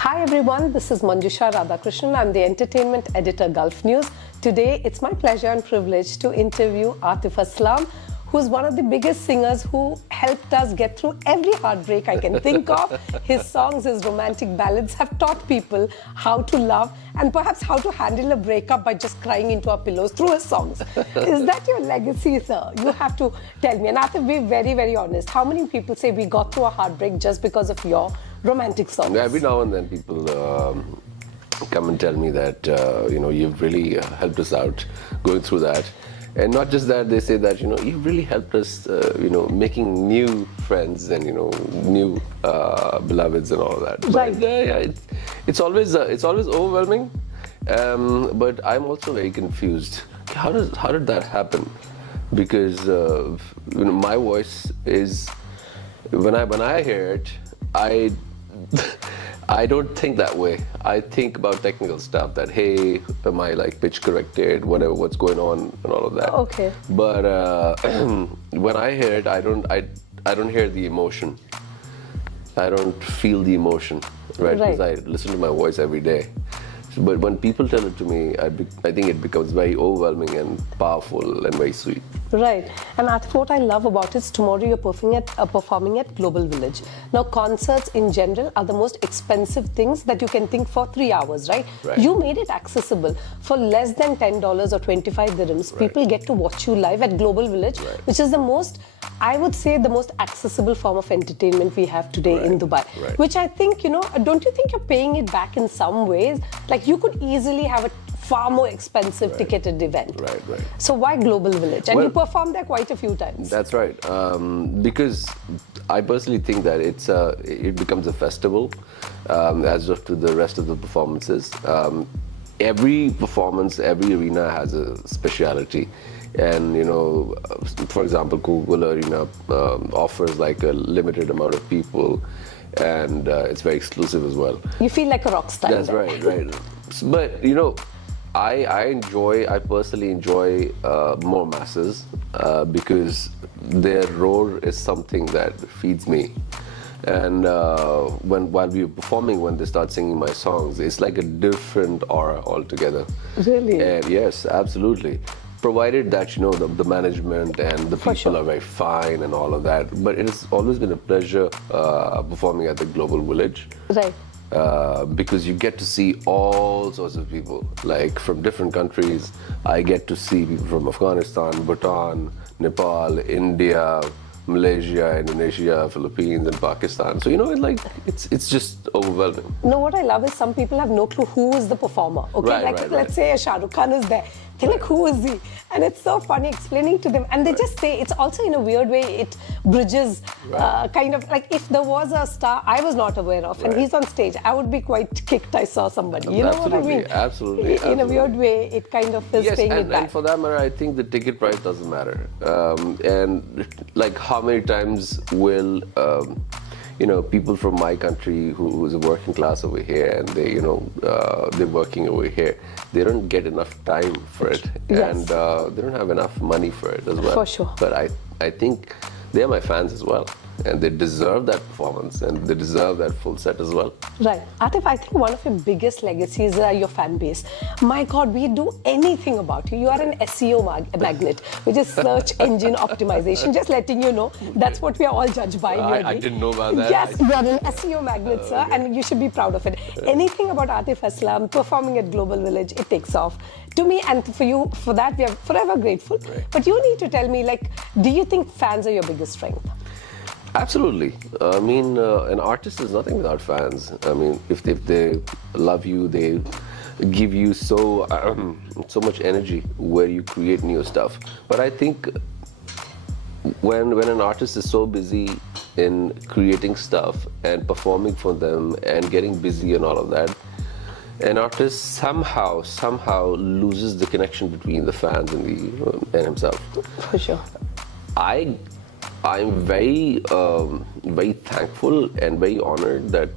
Hi everyone, this is Manjusha Radhakrishnan. I'm the entertainment editor, Gulf News. Today, it's my pleasure and privilege to interview Atif Aslam, who's one of the biggest singers who helped us get through every heartbreak I can think of. His songs, his romantic ballads have taught people how to love and perhaps how to handle a breakup by just crying into our pillows through his songs. Is that your legacy, sir? You have to tell me. And Atif, be very, very honest. How many people say we got through a heartbreak just because of your romantic songs? Every now and then people come and tell me that, you've really helped us out going through that. And not just that, they say that, you've really helped us, making new friends and, new beloveds and all of that. Right. But, yeah, it's always overwhelming, but I'm also very confused. How did that happen? Because, my voice is, when I hear it, I don't think that way. I think about technical stuff that, hey, am I like pitch corrected, whatever, what's going on and all of that. Okay. But when I hear it, I don't hear the emotion. I don't feel the emotion, right? Because I listen to my voice every day. But when people tell it to me, I think it becomes very overwhelming and powerful and very sweet. Right. And Atif, what I love about it is tomorrow you're performing at Global Village. Now, concerts in general are the most expensive things that you can think for 3 hours, right? You made it accessible. For less than $10 or 25 dirhams, people get to watch you live at Global Village, which is the most, I would say, the most accessible form of entertainment we have today in Dubai. Which I think, don't you think you're paying it back in some ways? Like, you could easily have a far more expensive ticketed event. Right. So why Global Village? And you performed there quite a few times. That's right. Because I personally think that it becomes a festival as of to the rest of the performances. Every performance, every arena has a speciality. And, for example, Coca-Cola Arena offers like a limited amount of people, and it's very exclusive as well. You feel like a rock star. That's right. But, I personally enjoy more masses because their roar is something that feeds me. And while we were performing, when they start singing my songs, it's like a different aura altogether. Really? And yes, absolutely. Provided that, the management and the people are very fine and all of that. But it has always been a pleasure performing at the Global Village. Right. Because you get to see all sorts of people, like from different countries. I get to see people from Afghanistan, Bhutan, Nepal, India, Malaysia, Indonesia, Philippines, and Pakistan. So, it's just overwhelming. No, what I love is some people have no clue who is the performer. Okay, let's say a Shah Rukh Khan is there. They're like, who is he? And it's so funny explaining to them. And they just say, it's also in a weird way, it bridges kind of like if there was a star I was not aware of and he's on stage, I would be quite kicked I saw somebody. You know what I mean? Absolutely. In a weird way, it kind of is paying it back. And for that matter, I think the ticket price doesn't matter. And like how many times will people from my country who's a working class over here and they're working over here, they don't get enough time for it and they don't have enough money for it as well. For sure. But I think they're my fans as well, and they deserve that performance and they deserve that full set as well. Right. Atif, I think one of your biggest legacies are your fan base. My God, we do anything about you. You are an SEO magnet, which is search engine optimization. Just letting you know, that's what we are all judged by. I didn't know about that. Yes, you are an SEO magnet, sir, and you should be proud of it. Anything about Atif Aslam performing at Global Village, it takes off. To me and for you, for that, we are forever grateful. But you need to tell me, do you think fans are your biggest strength? Absolutely. I mean, an artist is nothing without fans. I mean, if they love you, they give you so much energy where you create new stuff. But I think when an artist is so busy in creating stuff and performing for them and getting busy and all of that, an artist somehow loses the connection between the fans and himself. For sure. I'm very thankful and very honored that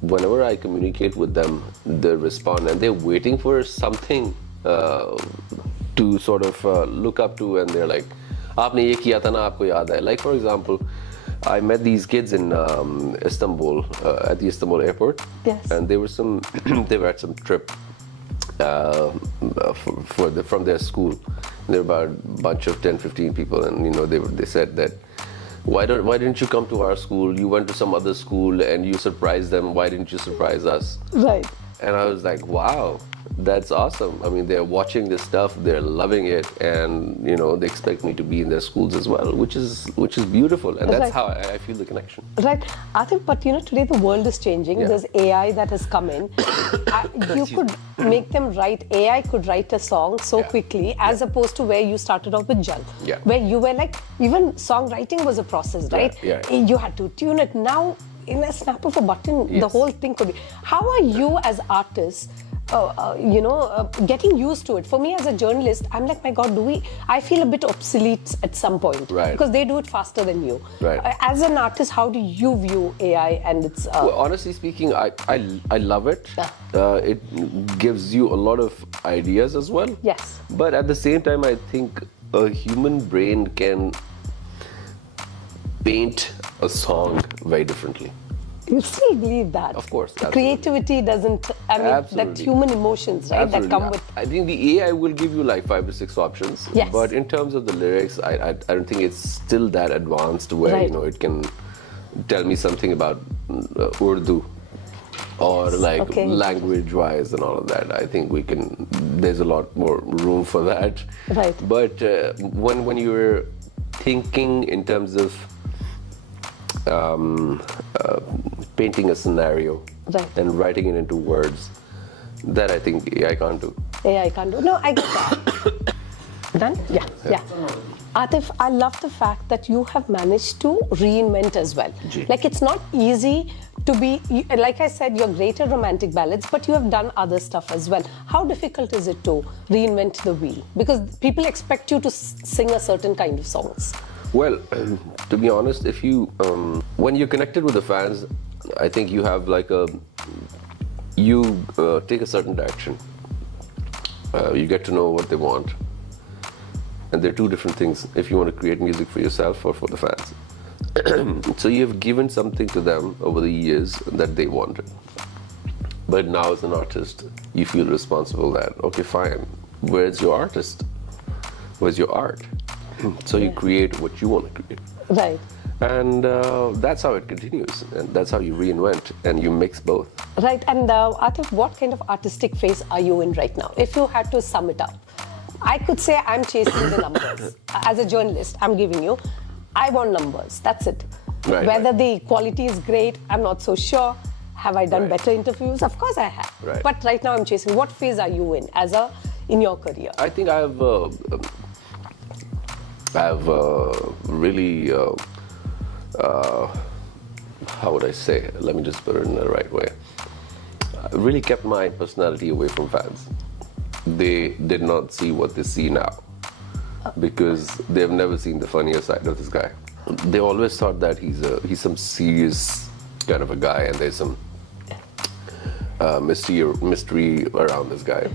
whenever I communicate with them, they respond and they're waiting for something to sort of look up to, and they're like, "Aapne ye kiya tha na, aapko yaad hai?" Like, for example, I met these kids in Istanbul, at the Istanbul airport. Yes. And they were they were at some trip from their school. There were about a bunch of 10, 15 people, and they said that, why didn't you come to our school? You went to some other school and you surprised them. Why didn't you surprise us? Right. And I was like, wow, that's awesome. I mean, they're watching this stuff, they're loving it, and they expect me to be in their schools as well, which is beautiful, and that's how I feel the connection. Right, Atif, but today the world is changing. Yeah. There's AI that has come in. You could make them write. AI could write a song so quickly, as opposed to where you started off with Jal, where you were like, even songwriting was a process, right? You had to tune it. Now, in a snap of a button, the whole thing could be. How are you as artists? Getting used to it. For me as a journalist, I'm like, my God, I feel a bit obsolete at some point. Right. Because they do it faster than you. Right. As an artist, how do you view AI and its... Well, honestly speaking, I love it. It gives you a lot of ideas as well. Yes. But at the same time, I think a human brain can paint a song very differently. You still believe that? Of course. Absolutely. Creativity doesn't, that human emotions, right? Absolutely. That come with... I think the AI will give you like 5 to 6 options. Yes. But in terms of the lyrics, I don't think it's still that advanced where, it can tell me something about Urdu or like language-wise and all of that. I think there's a lot more room for that. Right. But when you're thinking in terms of painting a scenario and writing it into words, that I think AI can't do. AI can't do. No, I get that. Done? Yeah. Atif, I love the fact that you have managed to reinvent as well. Like, it's not easy to be, like I said, you're great at romantic ballads, but you have done other stuff as well. How difficult is it to reinvent the wheel? Because people expect you to sing a certain kind of songs. Well, to be honest, if you, when you're connected with the fans, I think you have like you take a certain direction. You get to know what they want. And they're two different things if you want to create music for yourself or for the fans. So you've given something to them over the years that they wanted. But now as an artist, you feel responsible that, okay, fine, where's your artist? Where's your art? So you create what you want to create. Right. And that's how it continues. And that's how you reinvent and you mix both. Right. And Atif, what kind of artistic phase are you in right now? If you had to sum it up, I could say I'm chasing the numbers. As a journalist, I'm giving you, I want numbers. That's it. Right, Whether the quality is great, I'm not so sure. Have I done better interviews? Of course I have. Right. But right now I'm chasing. What phase are you in your career? I think I have really, how would I say? Let me just put it in the right way. I really kept my personality away from fans. They did not see what they see now because they've never seen the funnier side of this guy. They always thought that he's some serious kind of a guy and there's some mystery around this guy.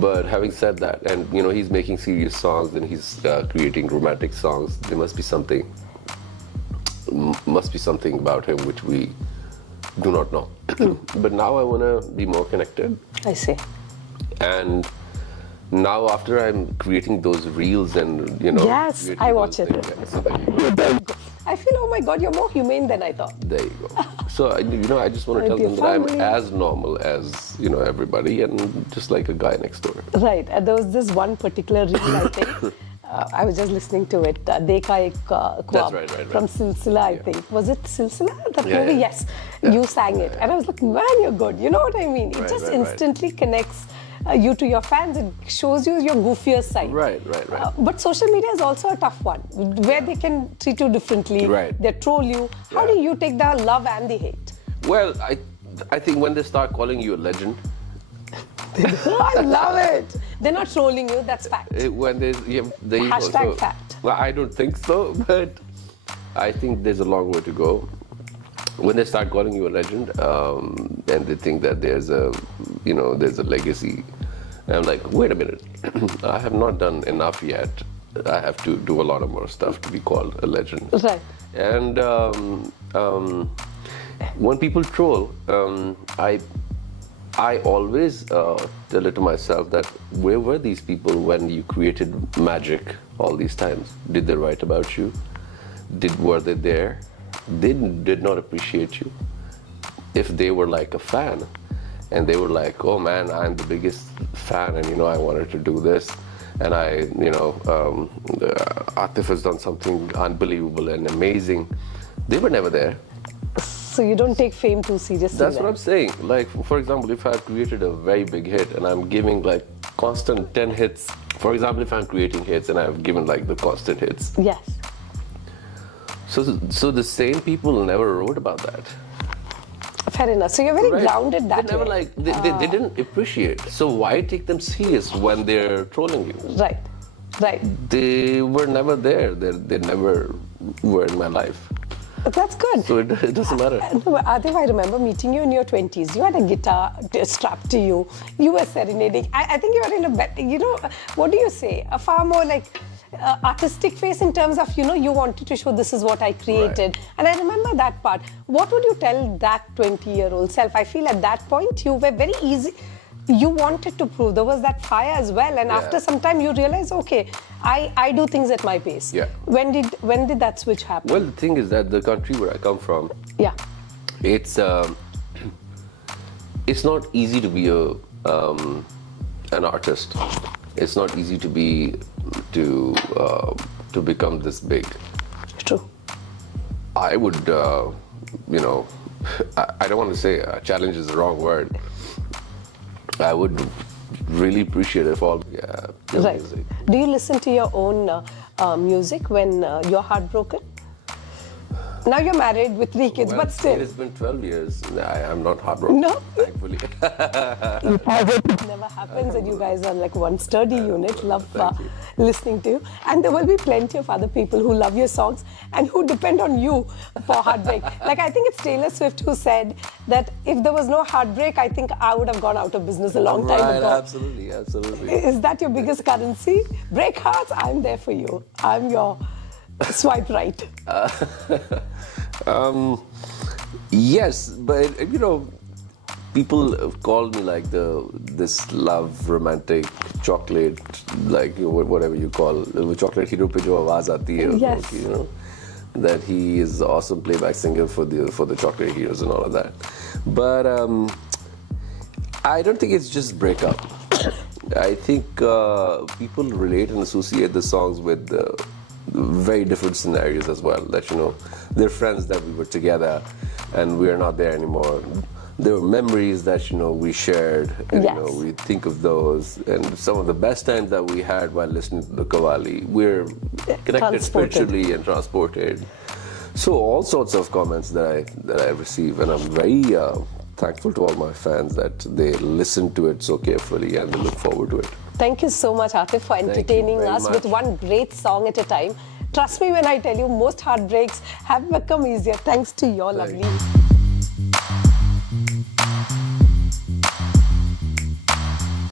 But having said that, and he's making serious songs and he's creating romantic songs, there must be something about him which we do not know. But now I want to be more connected. I see. And now after I'm creating those reels and Yes, I watch it. So there you go. I feel, oh my God, you're more humane than I thought. There you go. So I just want to tell them that I'm as normal as everybody and just like a guy next door. Right. There was this one particular reel, I think. I was just listening to it. Dekha Ek Khwab. That's right. From Silsila, I think. Was it Silsila? That movie? Yeah. Yes. You sang it. And I was like, man, you're good. You know what I mean? It just instantly connects you to your fans. It shows you your goofier side. Right. But social media is also a tough one, where they can treat you differently. Right. They troll you. How do you take the love and the hate? Well, I think when they start calling you a legend, I love it. They're not trolling you. That's fact. When they Hashtag fact. Well, I don't think so, but I think there's a long way to go. When they start calling you a legend, and they think that there's a legacy, and I'm like, wait a minute, I have not done enough yet. I have to do a lot of more stuff to be called a legend. Right. And when people troll, I always tell it to myself that where were these people when you created magic all these times? Did they write about you? Were they there? They did not appreciate you. If they were like a fan and they were like, oh man, I'm the biggest fan and I wanted to do this and Atif has done something unbelievable and amazing. They were never there. So you don't take fame too seriously. That's what I'm saying. Like, for example, if I've created a very big hit and I'm giving like constant 10 hits, for example, if I'm creating hits and I've given like the constant hits. Yes. So the same people never wrote about that. Fair enough. So you're very grounded that they never way. They didn't appreciate. So why take them serious when they're trolling you? Right. Right. They were never there. They never were in my life. But that's good. So it doesn't matter. No, Atif, I remember meeting you in your 20s. You had a guitar strapped to you. You were serenading. I think you were in a better, what do you say? A far more like artistic face in terms of, you wanted to show this is what I created. Right. And I remember that part. What would you tell that 20-year-old self? I feel at that point you were very easy. You wanted to prove. There was that fire as well. And after some time you realize, okay, I do things at my pace. Yeah. When did that switch happen? Well, the thing is that the country where I come from, it's not easy to be an artist. It's not easy to become this big. True. I would, I don't want to say challenge is the wrong word. I would really appreciate it if all music. Do you listen to your own music when you're heartbroken? Now you're married with 3 kids, but still. It has been 12 years. I'm not heartbroken. No? Thankfully. It never happens, and you guys are like one sturdy unit. Love listening to you. And there will be plenty of other people who love your songs and who depend on you for heartbreak. Like, I think it's Taylor Swift who said that if there was no heartbreak, I think I would have gone out of business a long time ago. Absolutely, absolutely. Is that your biggest currency? Break hearts, I'm there for you. I'm your swipe right. Yes, but people have called me like this love romantic chocolate, like whatever you call chocolate hero pe jo awaaz aati hai. Yes. That he is awesome playback singer for the Chocolate Heroes and all of that. But I don't think it's just breakup. I think people relate and associate the songs with very different scenarios as well. That they're friends that we were together and we are not there anymore. There were memories that we shared, and we think of those, and some of the best times that we had while listening to the Qawwali. We're connected spiritually and transported. So all sorts of comments that I receive, and I'm very thankful to all my fans that they listen to it so carefully and they look forward to it. Thank you so much, Atif, for entertaining us with one great song at a time. Trust me when I tell you, most heartbreaks have become easier thanks to your lovely